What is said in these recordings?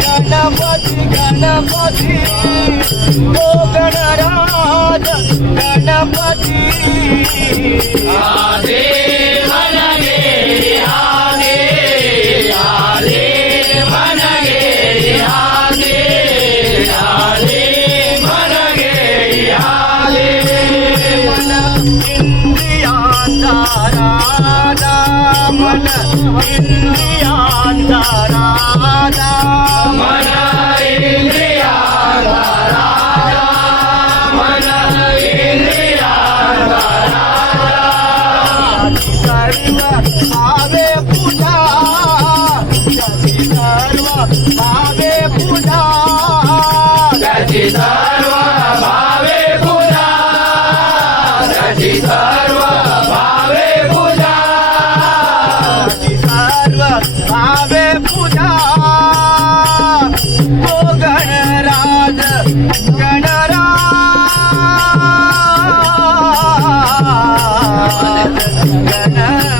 ಗಣಪತಿ ಗಣಪತಿ. ಓ ಗಣರಾಜ ಗಣಪತಿ. राधा मन India Radha Desire.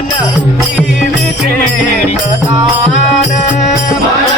மன தீவி கேட்டான மன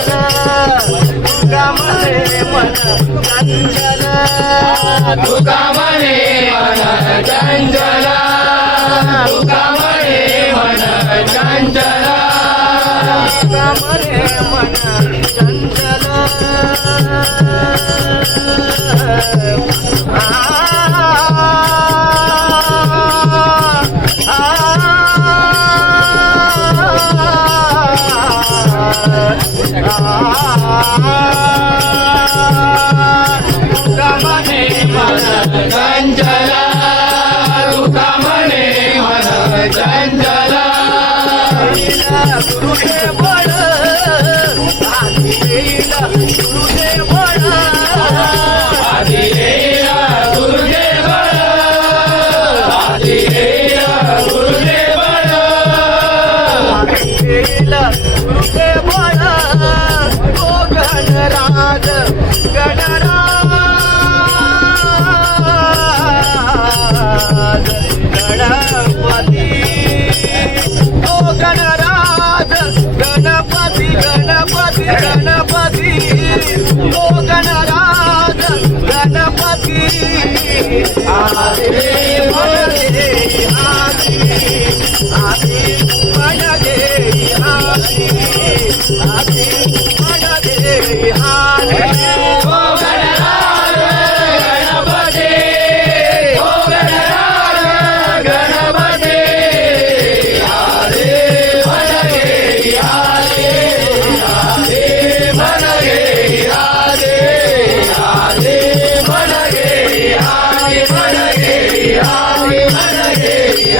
तुका म्हणे मन चंचला. तुका म्हणे मन चंचला. गणराज गणराज गणपती. ओ गणराज गणपती गणपती गणपती. ओ गणराज गणपती. हरी हरी